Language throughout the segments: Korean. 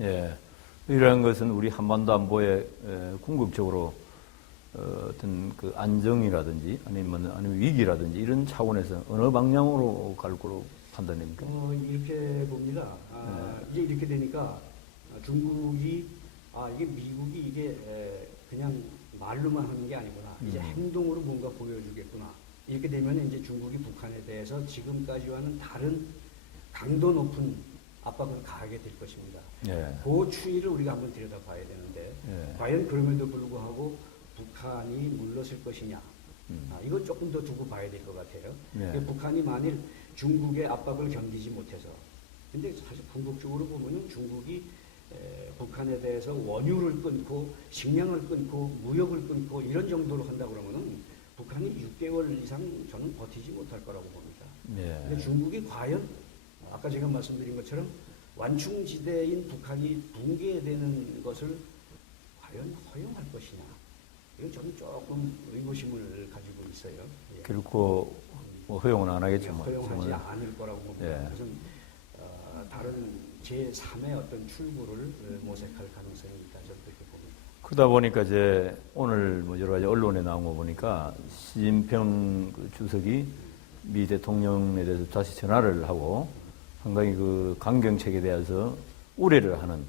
예. 이러한 것은 우리 한반도 안보에 궁극적으로 어떤 그 안정이라든지 아니면 위기라든지 이런 차원에서 어느 방향으로 갈 거로 판단됩니까? 이렇게 봅니다. 이제 이렇게 되니까 중국이 이게 미국이 이게 그냥 말로만 하는 게 아니구나. 이제 행동으로 뭔가 보여주겠구나. 이렇게 되면 이제 중국이 북한에 대해서 지금까지와는 다른 강도 높은 압박을 가하게 될 것입니다. 예. 그 추이를 우리가 한번 들여다봐야 되는데 예. 과연 그럼에도 불구하고 북한이 물러설 것이냐. 이건 조금 더 두고 봐야 될 것 같아요. 예. 북한이 만일 중국의 압박을 견디지 못해서 근데 사실 궁극적으로 보면은 중국이 북한에 대해서 원유를 끊고 식량을 끊고 무역을 끊고 이런 정도로 한다 그러면은 북한이 6개월 이상 저는 버티지 못할 거라고 봅니다. 예. 근데 중국이 과연 아까 제가 말씀드린 것처럼 완충지대인 북한이 붕괴되는 것을 과연 허용할 것이냐. 이건 저는 조금 의구심을 가지고 있어요. 예. 결코 뭐 허용은 안 하겠죠. 허용하지 않을 거라고 봅니다. 예. 그래서 다른 제3의 어떤 출구를 모색할 가능성이 있다. 저는 그렇게 봅니다. 그러다 보니까 이제 오늘 뭐 여러 가지 언론에 나온 거 보니까 시진핑 주석이 미 대통령에 대해서 다시 전화를 하고 상당히 그 강경책에 대해서 우려를 하는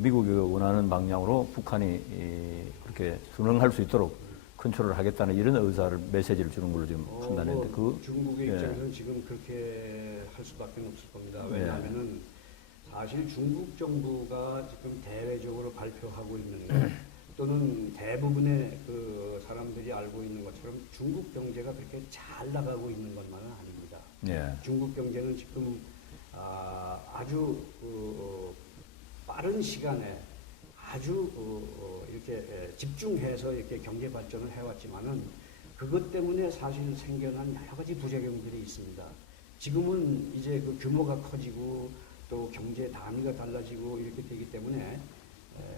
미국이 원하는 방향으로 북한이 그렇게 순응할 수 있도록 컨트롤을 하겠다는 이런 의사를 메시지를 주는 걸로 지금 판단했는데 중국의 예. 입장에서는 지금 그렇게 할 수밖에 없을 겁니다. 예. 왜냐하면은 사실 중국 정부가 지금 대외적으로 발표하고 있는 것 또는 대부분의 그 사람들이 알고 있는 것처럼 중국 경제가 그렇게 잘 나가고 있는 것만은 아닙니다. 예. 중국 경제는 지금 아주 빠른 시간에 아주 이렇게 집중해서 이렇게 경제 발전을 해왔지만은 그것 때문에 사실 생겨난 여러 가지 부작용들이 있습니다. 지금은 이제 그 규모가 커지고 또 경제 단위가 달라지고 이렇게 되기 때문에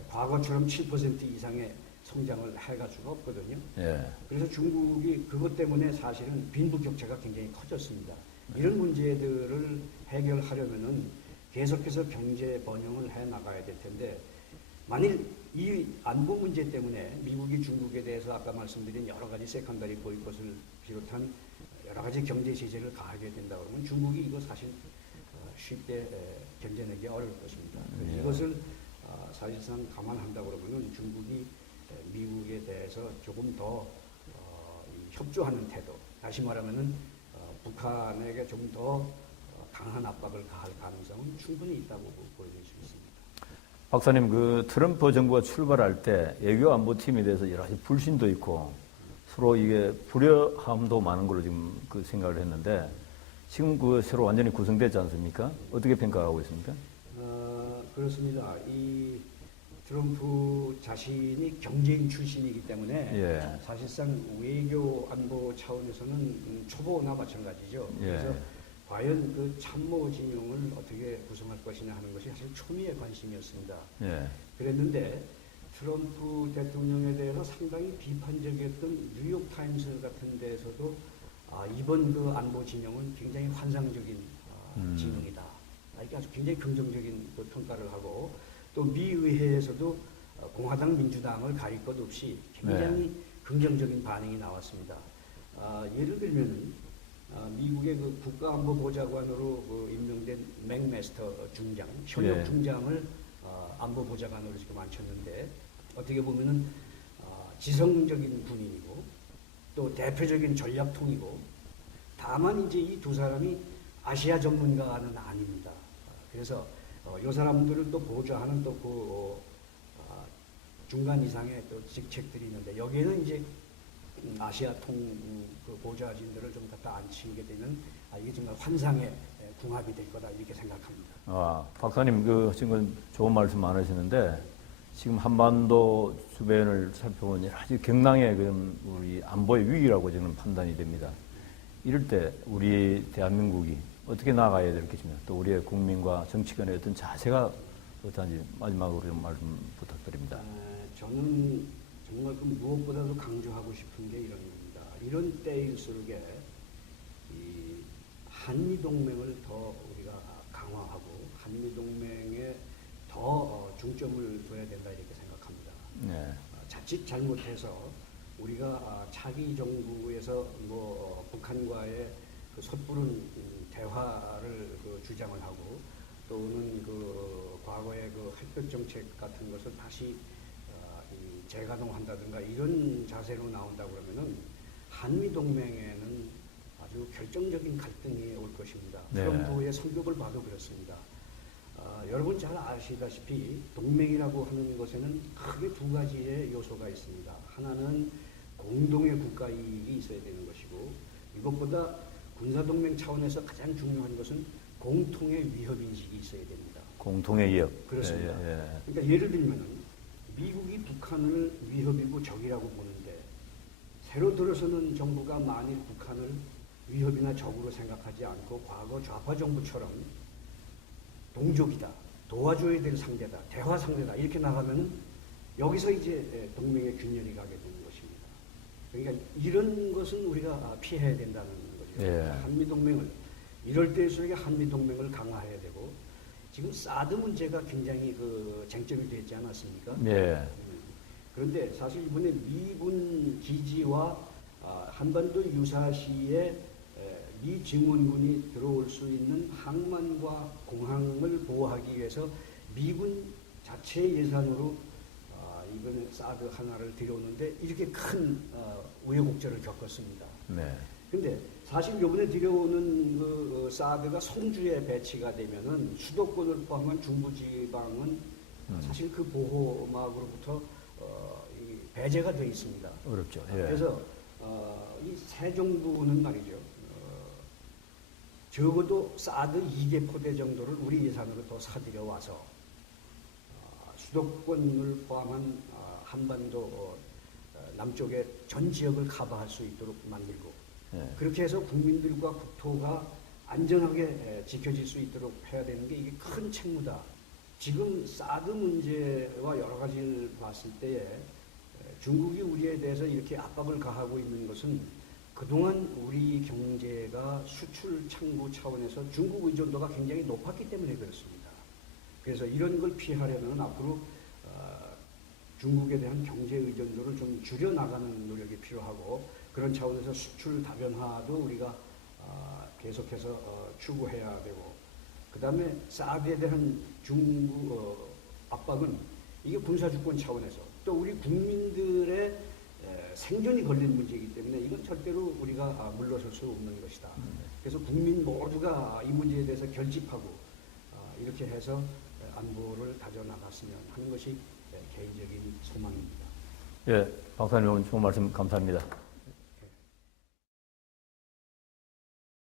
과거처럼 7% 이상의 성장을 해갈 수가 없거든요. 예. 그래서 중국이 그것 때문에 사실은 빈부격차가 굉장히 커졌습니다. 이런 문제들을 해결하려면은 계속해서 경제 번영을 해 나가야 될 텐데 만일 이 안보 문제 때문에 미국이 중국에 대해서 아까 말씀드린 여러 가지 세컨더리 보이콧을 비롯한 여러 가지 경제 제재를 가하게 된다 그러면 중국이 이거 사실 쉽게 견뎌내기 어려울 것입니다. 이것을 사실상 감안한다 그러면은 중국이 미국에 대해서 조금 더 협조하는 태도, 다시 말하면은 북한에게 좀 더 강한 압박을 가할 가능성은 충분히 있다고 보여질 수 있습니다. 박사님, 그 트럼프 정부가 출발할 때 외교 안보팀에 대해서 여러 가지 불신도 있고 서로 이게 불협화음도 많은 걸로 지금 그 생각을 했는데 지금 그 새로 완전히 구성되지 않습니까? 어떻게 평가하고 있습니까? 그렇습니다. 이 트럼프 자신이 경제인 출신이기 때문에 예. 사실상 외교 안보 차원에서는 초보나 마찬가지죠. 예. 그래서 과연 그 참모 진영을 어떻게 구성할 것이냐 하는 것이 사실 초미의 관심이었습니다. 예. 그랬는데 트럼프 대통령에 대해서 상당히 비판적이었던 뉴욕타임스 같은 데에서도 이번 그 안보 진영은 굉장히 환상적인 진영이다. 이게 아주 굉장히 긍정적인 그 평가를 하고 또 미 의회에서도 공화당 민주당을 가릴 것 없이 굉장히 긍정적인 반응이 나왔습니다. 예를 들면 미국의 그 국가안보보좌관으로 임명된 맥메스터 중장, 현역 예. 중장을 안보보좌관으로 지금 앉혔는데 어떻게 보면은 지성적인 군인이고 또 대표적인 전략통이고 다만 이제 이 두 사람이 아시아 전문가는 아닙니다. 그래서 이 사람들을 또 보좌하는 또 그 중간 이상의 또 직책들이 있는데 여기에는 이제 아시아통 그 보좌진들을 좀 갖다 앉히게 되면 이게 정말 환상의 궁합이 될 거다 이렇게 생각합니다. 박사님 그 지금 좋은 말씀 많으시는데 지금 한반도 주변을 살펴보니 여러 가지 경랑의 그런 우리 안보의 위기라고 저는 판단이 됩니다. 이럴 때 우리 대한민국이 어떻게 나아가야 될 것이며 또 우리의 국민과 정치권의 어떤 자세가 어떤지 마지막으로 좀 말씀 부탁드립니다. 저는 정말 그 무엇보다도 강조하고 싶은 게 이런 겁니다. 이런 때일수록에 이 한미 동맹을 더 우리가 강화하고 한미 동맹에 더 중점을 둬야 된다 이렇게 생각합니다. 네. 자칫 잘못해서 우리가 차기 정부에서 북한과의 그 섣부른 대화를 주장을 하고 또는 과거의 햇볕 정책 같은 것을 다시 재가동한다든가 이런 자세로 나온다 그러면은 한미 동맹에는 아주 결정적인 갈등이 올 것입니다. 네. 트럼프의 성격을 봐도 그렇습니다. 여러분 잘 아시다시피 동맹이라고 하는 것에는 크게 두 가지의 요소가 있습니다. 하나는 공동의 국가 이익이 있어야 되는 것이고 이것보다 군사동맹 차원에서 가장 중요한 것은 공통의 위협인식이 있어야 됩니다. 공통의 위협. 그렇습니다. 예. 그러니까 예를 들면은 미국이 북한을 위협이고 적이라고 보는데 새로 들어서는 정부가 만일 북한을 위협이나 적으로 생각하지 않고 과거 좌파 정부처럼 동족이다, 도와줘야 될 상대다, 대화 상대다 이렇게 나가면 여기서 이제 동맹의 균열이 가게 되는 것입니다. 그러니까 이런 것은 우리가 피해야 된다는 거죠. 예. 한미 동맹을 이럴 때일수록 한미 동맹을 강화해야 되고 지금 사드 문제가 굉장히 쟁점이 되지 않았습니까? 예. 그런데 사실 이번에 미군 기지와 한반도 유사시에 미 증원군이 들어올 수 있는 항만과 공항을 보호하기 위해서 미군 자체 예산으로 이번에 사드 하나를 들여오는데 이렇게 큰 우여곡절을 겪었습니다. 네. 근데 사실 이번에 들여오는 사드가 송주에 배치가 되면은 수도권을 포함한 중부지방은 사실 그 보호막으로부터 배제가 되어 있습니다. 어렵죠. 예. 그래서 이 새 정부는 말이죠. 적어도 사드 2개 포대 정도를 우리 예산으로 더 사들여 와서 수도권을 포함한 한반도 남쪽의 전 지역을 커버할 수 있도록 만들고 예. 그렇게 해서 국민들과 국토가 안전하게 지켜질 수 있도록 해야 되는 게 이게 큰 책무다. 지금 사드 문제와 여러 가지를 봤을 때에 중국이 우리에 대해서 이렇게 압박을 가하고 있는 것은 그동안 우리 경제가 수출 창구 차원에서 중국 의존도가 굉장히 높았기 때문에 그렇습니다. 그래서 이런 걸 피하려면 앞으로 중국에 대한 경제 의존도를 좀 줄여나가는 노력이 필요하고 그런 차원에서 수출 다변화도 우리가 계속해서 추구해야 되고 그 다음에 사드에 대한 중국 압박은 이게 군사주권 차원에서 또 우리 국민들의 생존이 걸린 문제이기 때문에 이건 절대로 우리가 물러설 수 없는 것이다. 그래서 국민 모두가 이 문제에 대해서 결집하고 이렇게 해서 안보를 다져나갔으면 하는 것이 개인적인 소망입니다. 예, 박사님 오늘 좋은 말씀 감사합니다.